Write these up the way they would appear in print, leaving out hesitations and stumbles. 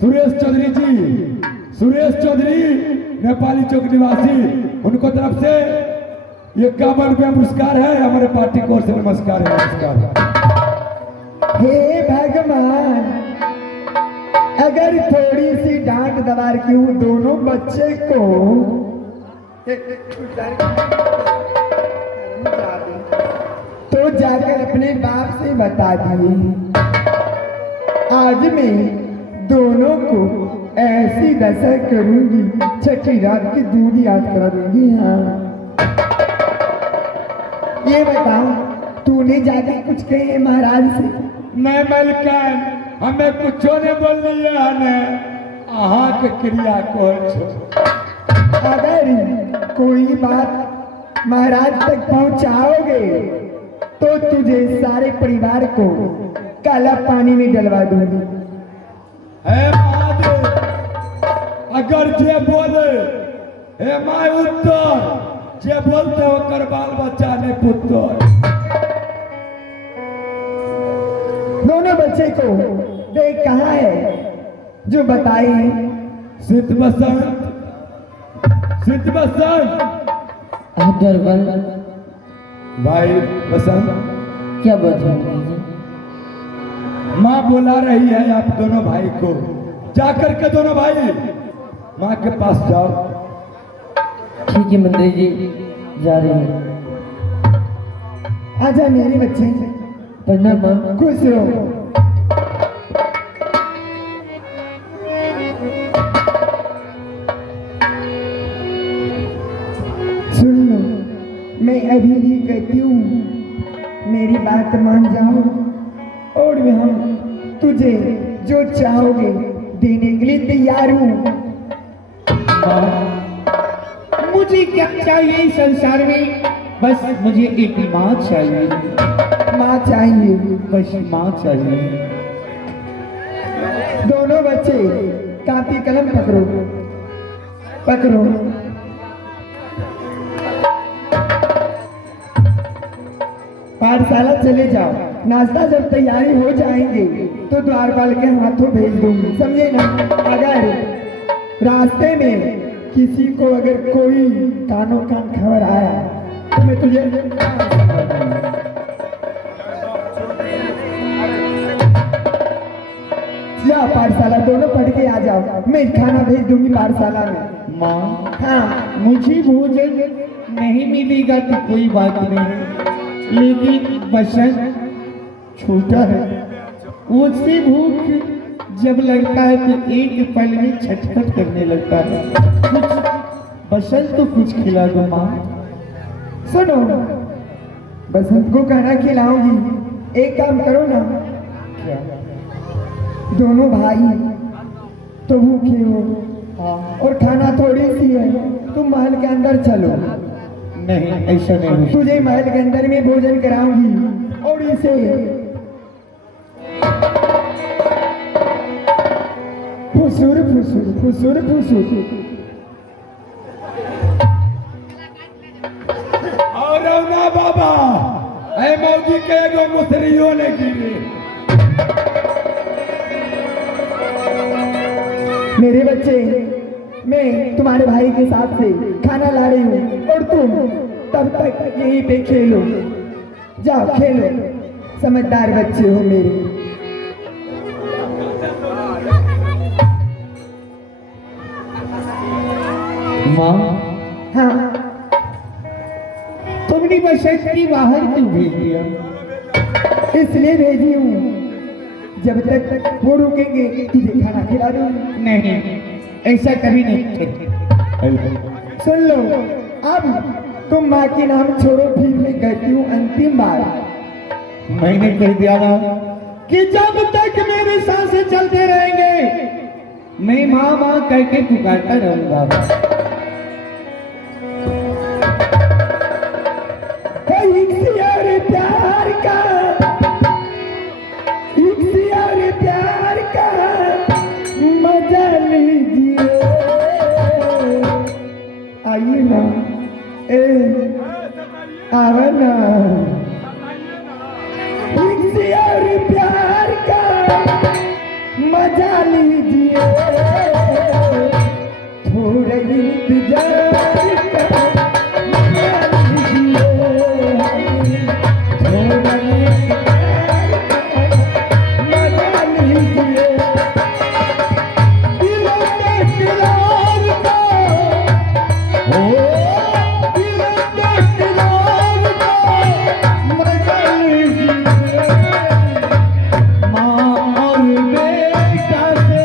सुरेश चौधरी जी, सुरेश चौधरी नेपाली चौक निवासी, उनको तरफ से ये 51 पुरस्कार है। हमारे पार्टी की ओर से नमस्कार है, नमस्कार। हे भगवान, अगर थोड़ी सी डांट दबार की हूँ दोनों बच्चे को तो जाकर अपने बाप से बता दिए। आज मैं दोनों को ऐसी दशा करूंगी, छठी रात की दूध याद करा दूंगी। हाँ, ये बता, तूने जाके कुछ कहे महाराज से? नहीं मलकन, हमें कुछ ने बोल दिया हमें आहा के क्रिया को। अगर कोई बात महाराज तक पहुंचाओगे तो तुझे सारे परिवार को काला पानी में डलवा दूंगी। हे महादेव, अगर जे बोले हे माय उत्तर, जे बोलते हो कर बाल बच्चा ने पुत्र। दोनों बच्चे को देख कहाँ है जो बताए? सिद्ध बसंत, सिद्ध बसंत। दरबार भाई बसंत, क्या बात है? माँ बुला रही है आप दोनों भाई को, जाकर के दोनों भाई माँ के पास जाओ। ठीक है मंत्री जी, जा रहे हैं। आजा मेरे बच्चे, प्रणाम माँ। खुश रहो। सुन लो, मैं अभी भी कहती हूँ, मेरी बात मान जाओ और हम तुझे जो चाहोगे देने के लिए तैयार हूँ। मुझे क्या चाहिए इस संसार में? बस मुझे एक माँ चाहिए, माँ चाहिए। बस माँ चाहिए। दोनों बच्चे कापी कलम पकड़ो, पकड़ो। पाठशाला चले जाओ, नाश्ता जब तैयारी हो जाएंगे तो द्वारपाल के हाथों भेज दूंगी, समझे ना? अगर रास्ते में किसी को अगर कोई कानों कान खबर आया तो मैं तुझे जा पाठशाला दोनों पढ़ के आ जाओ, मैं खाना भेज दूंगी पाठशाला में। माँ, हाँ, मुझे भोजन नहीं मिलेगा तो कोई बात नहीं, लेकिन बसंत छोटा है, उससे भूख जब लगता है तो एक पल में छटपट करने लगता है। कुछ बसंत तो कुछ खिला दो माँ। सुनो, बसंत को खाना खिलाऊंगी, एक काम करो ना, क्या? दोनों भाई तो भूखे हो और खाना थोड़ी सी है, तुम महल के अंदर चलो। नहीं, ऐसा नहीं हो सकता। तुझे महल के अंदर में भोजन कराऊंगी और इसे फुसुर फुसुर फुसुर फुसुर। और रौना बाबा, ऐ मौजी के एगो मुसरियो ने गिरे। मेरे बच्चे, मैं तुम्हारे भाई के साथ से खाना ला रही हूँ और तुम तब तक यहीं पे खेलो। जाओ खेलो, समझदार बच्चे हो मेरे। माँ, हाँ, तुमने बसंत की बाहर क्यों भेज दिया? इसलिए भेजी हूँ, जब तक वो रुकेंगे तुझे खाना खिला दूंगी। नहीं, ऐसा कभी नहीं। सुन लो, अब तुम माँ के नाम छोड़ो, फिर मैं कहती हूँ अंतिम बार। मैंने कह दिया ना कि जब तक मेरे सांसें चलते रहेंगे मैं माँ माँ कह के पुकारता रहूंगा। इख्तियार प्यार का, इख्तियार प्यार का मजा लीजिए। आइए ना, आवे ना। इख्तियार प्यार का मजा लीजिए, थोड़ा इंतजार करो, मजा लीजिए, थोड़ा इंतजार करो, मजा लीजिए। दिलों के किरार को, ओ दिलों के किरार को, मजा लीजिए। माँ और बेटा से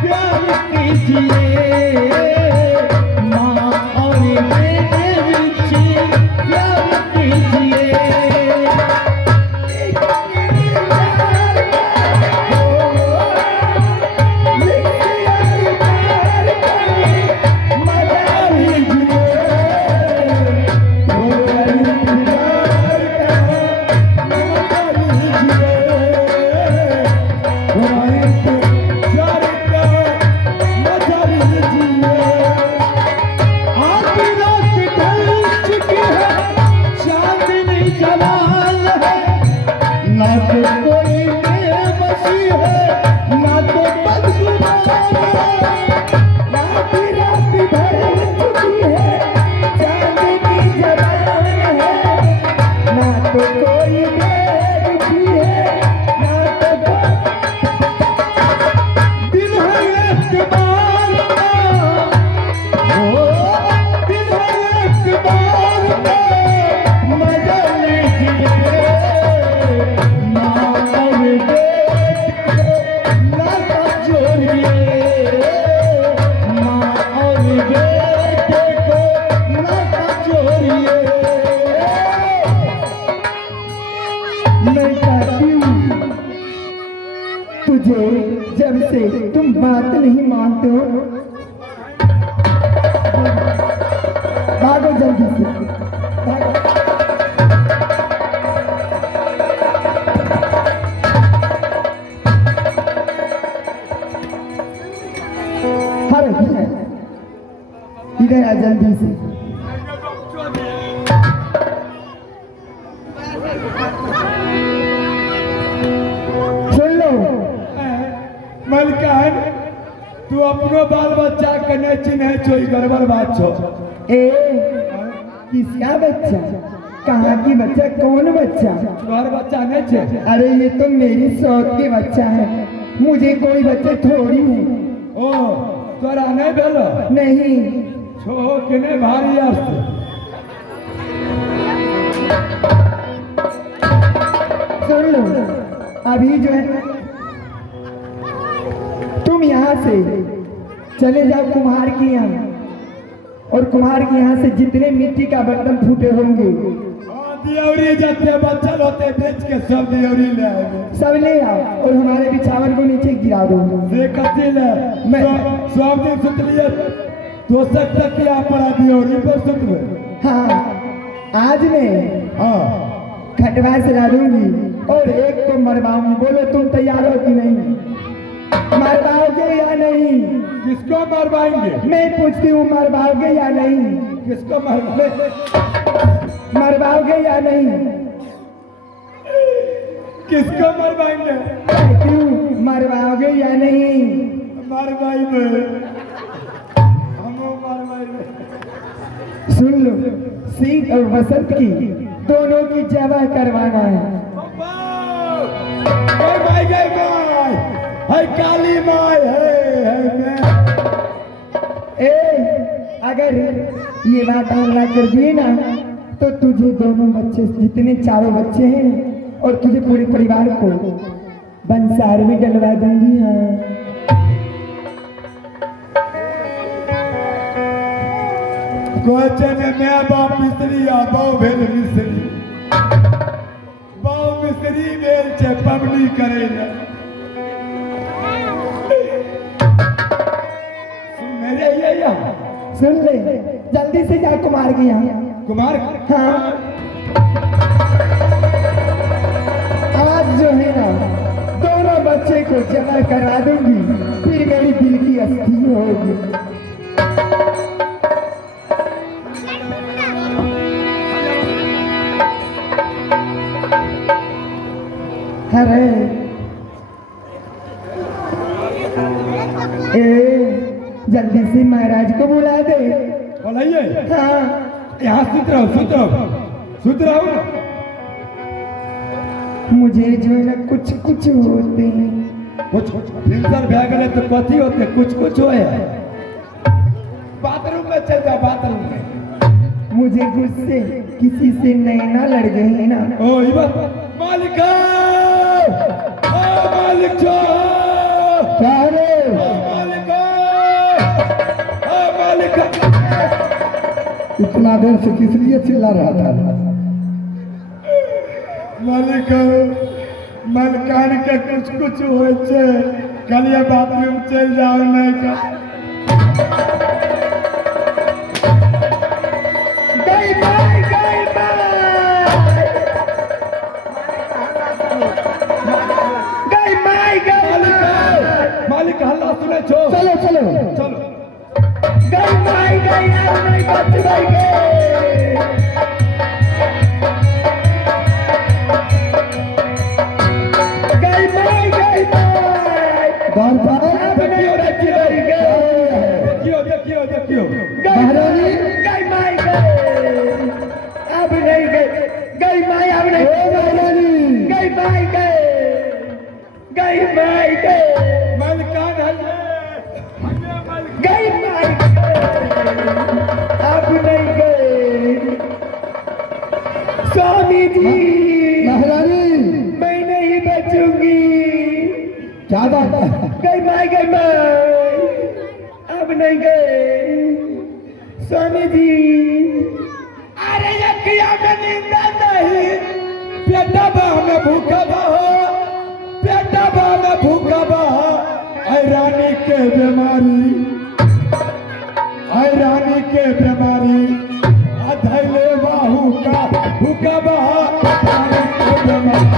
प्यार कीजिए, माँ और बेटे बीच प्यार कीजिए। एक प्यार हो, एक प्यार करे, मजा लीजिए, थोड़ा इंतजार करो, मजा लीजिए, थोड़ा इंतजार करो, मजा लीजिए। आधी रात ढल चुकी है, चांदनी जवान है, ना तो कोई बेबसी है, ना तो बदगुमान है। आधी रात ढल चुकी है, चांदनी जवान है, ना तो कोई बेबसी है, ना तो दिन है इत्तेबार का, ओ दिन है इत्तेबार का, मजा लीजिए। माँ और बेटे को नाता जोड़िए, माँ और बेटे को नाता जोड़िए। मैं चाहती हूँ तुझे, जब से तुम बात नहीं मानते हो, भागो जल्दी से, भागो। अरे इधर आ जल्दी से। सुन लो मलकान, तू अपनो बाल बच्चा के नहीं चिन्ह छो, ई गड़बड़ बात छो। ए किसका बच्चा, कहाँ की बच्चा, कौन बच्चा? तुम्हार बच्चा नहीं छे। अरे ये तो मेरी शौक के बच्चा है, मुझे कोई बच्चे थोड़ी है। ओ तोरा नहीं भेलो नहीं, छो के नहीं भारी अस्त। सुन लो, अभी जो है तुम यहाँ से चले जाओ कुम्हार के यहाँ, और कुम्हार के यहाँ से जितने मिट्टी का बर्तन फूटे होंगे दियौरी जते बच्चल होते बेच के सब दियौरी ले आएंगे, सब ले आओ, और हमारे बिछावन को नीचे गिरा दो। ये कथी ले मैं- सब दिन सुतलिए तो सकता कि आप पड़ा दियौरी पर सुतबे। हाँ, आज मैं हाँ खटवा से ला दूंगी और एक को मरवाऊंगी। बोलो तुम तैयार हो कि नहीं? मरवाओगे या नहीं? किसको मरवाएंगे? मैं पूछती हूँ, मरवाओगे या नहीं? किसको मरवाएंगे? मरवाओगे या नहीं? किसको मरवाएंगे? कहती हूँ, मरवाओगे या नहीं? मरवाएंगे, हम मरवाएंगे। सुन लो, शीत और वसंत की दोनों की जवा करवाना है। गई माय है, काली माय है मैं। ए, अगर ये बात अल्लाह कर दिए ना, तो तुझे दोनों बच्चे, जितने चारों बच्चे हैं, और तुझे पूरे परिवार को बंसार में डलवा दूंगी। हाँ, क्वेश्चन है, मैं बाप मिस्त्री आ बाऊ भेल मिस्त्री, बाऊ मिस्त्री भेल छे पबनी करे ना। मेरे ये यहाँ सुन ले, जल्दी से जा कुमार के यहाँ। कुमार। हाँ, आज जो है ना, दोनों बच्चे को जमा करा दूंगी, फिर मेरी दिल की अस्थि होगी। अरे जल्दी से महाराज को बुला दे। बोलाइए। हाँ यहाँ सुत रहो, सुत रहो, सुत रहो ना। मुझे जो है ना कुछ कुछ होते हैं। कुछ फिल्टर भे गए तो कथी होते, कुछ कुछ हो बाथरूम में चल जा, बाथरूम में। मुझे गुस्से किसी से नैना लड़ गए हैं ना। ओ इबा मालिक मालिक जो क्या रे? मालिक मालिक। इतना देर से किस लिए चिल्ला रहा था? मालिक मलकान के कुछ कुछ हो कलिए बाथरूम चल जाओ नहीं का। गई माई, गई माई, गई माई, गई माई। मालिक हल्ला सुने छो। चलो चलो चलो गई माई, गई अब नहीं बच गई। गई माई, गई माई। देखियो देखियो देखियो देखियो। महारानी गई माई, गई अब नहीं गई। गई माई अब नहीं। महारानी गई माई, गई गई माई, गई मलकान गई माई, अब नहीं गए। स्वामी जी महारानी मैं नहीं बचूंगी। क्या बात है? गई माई, गई माई, अब नहीं गए। स्वामी जी अरे ये किया में नींदा नहीं, पेटा बा में भूखा बा हो, पेटा बा में भूखा बा। रानी के बीमारी, रानी के बीमारी अधैले बाहू का भूखा बा। रानी के बीमारी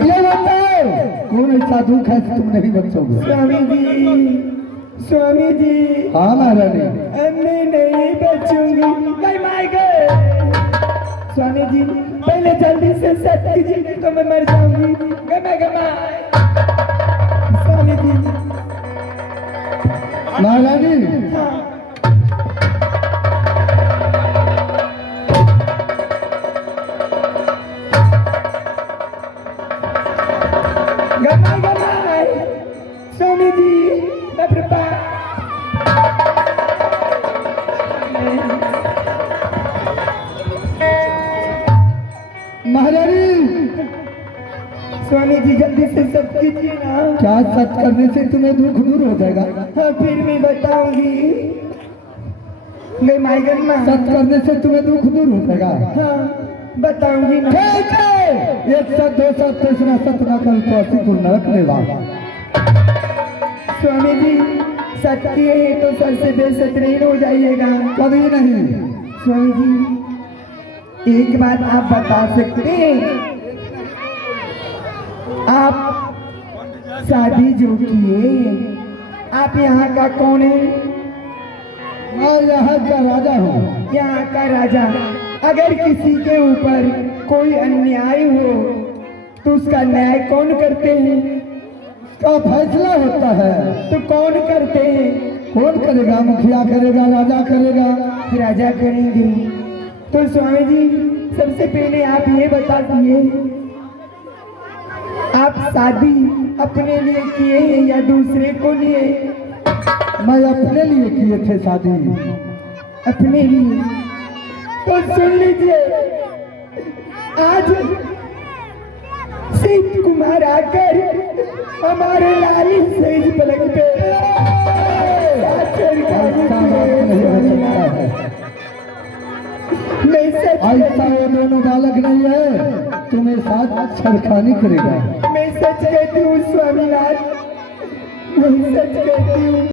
ये बताओ कौन ऐसा दुख है कि तुम नहीं बचोगे? स्वामी जी हाँ महारानी मैं नहीं बचूंगी। गई माई, गई। स्वामी जी पहले जल्दी से सत्य जी नहीं तो मैं मर जाऊंगी। गमा गमा स्वामी जी। महारानी गमा गमा स्वामी जी मैं प्रिपेयर। महारानी स्वामी जी जल्दी से सब कीजिए ना। क्या सच करने से तुम्हें दुख दूर हो जाएगा? हाँ फिर मैं बताऊंगी। मैं माइगन में सच करने से तुम्हें दुख दूर हो जाएगा। हाँ बताऊंगी ना। ठीक है, एक सत दो सत तीसरा सत न कर तो असी गुरु नरक में वाह। स्वामी जी सच किए हैं तो सर से बेसत नहीं हो जाइएगा। कभी नहीं। स्वामी जी एक बात आप बता सकते हैं, आप शादी जो किए आप यहाँ का कौन है? मैं यहाँ का राजा हूँ। यहाँ का राजा। अगर किसी के ऊपर कोई अन्याय हो तो उसका न्याय कौन करते हैं? का फैसला होता है तो कौन करते हैं? कौन करेगा? मुखिया करेगा, राजा करेगा। राजा करेंगे। तो स्वामी जी सबसे पहले आप ये बता दिए, आप शादी अपने लिए किए हैं या दूसरे को लिए? मैं अपने लिए किए थे शादी। अपने लिए। तो सुन लीजिए, आज शिव कुमार आकर हमारे लाली सेज पलंग पे ऐसा बात नहीं हो सकता है। मैं सच ऐसा वो दोनों बालक नहीं है, तुम्हें साथ छड़खानी करेगा। मैं सच कहती हूँ स्वामीनाथ, मैं सच कहती हूँ।